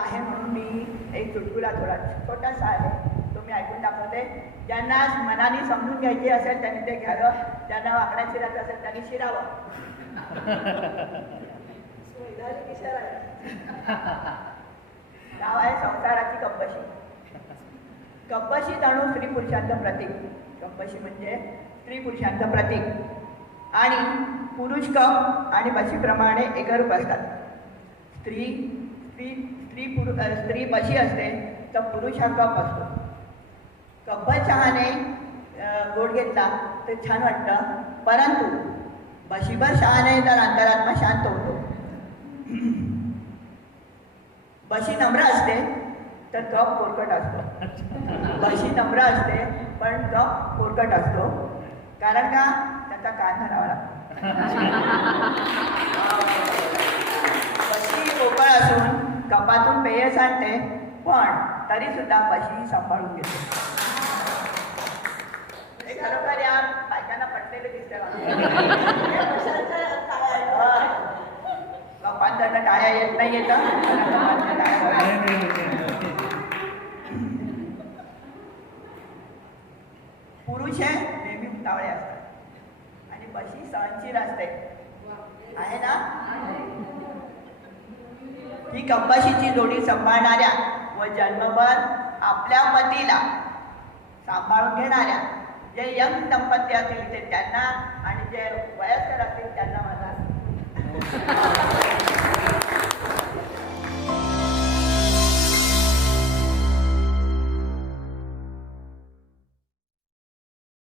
आहे म्हणून मी एक चुटकुला थोडा छोटासा आहे. तो मी ऐकून दाखवते. ज्यांना मनाने समजून घ्यायची असेल त्यांनी ते घ्यावं. ज्यांना वाकड्या शिरायचं असेल त्यांनी शिरावं. आहे. नाव आहे संसाराची कप्पशी कप्पशी जाणून स्त्री पुरुषांचं प्रतीक. कप्पशी म्हणजे स्त्री पुरुषांचं प्रतीक. आणि पुरुष कप आणि बशीप्रमाणे एकरूप असतात. स्त्री स्त्री स्त्री पुरु स्त्री बशी असते तर पुरुष हा कप असतो. कप चहाने गोड घेतला तर छान वाटतं. परंतु बशीभर शहाने तर अंतरात्मा शांत होतो. बशी नम्र असते तर कप कोरकट असतो. बशी नम्र असते पण कप कोरकट असतो. कारण का? त्याचा कान धरावा लागतो बशी पोकळ असून पेय सांडते पण तरी सुद्धा बशी सांभाळून घेते. हे खरोखर या बायकांना पटलेले दिसते कपात टाळ्या येत नाही येत कपातनं टाळ्या नाही, बघा. नाही, नाही, पुरुष हे नेहमी उतावळे असतात. आणि बशी सहनशील असते. आहे ना? ही कब्बाशीची जोडी सांभाळणाऱ्या व जन्मभर आपल्या पतीला सांभाळून घेणाऱ्या जे यंग दंपती असतील ते त्यांना आणि जे वयस्कर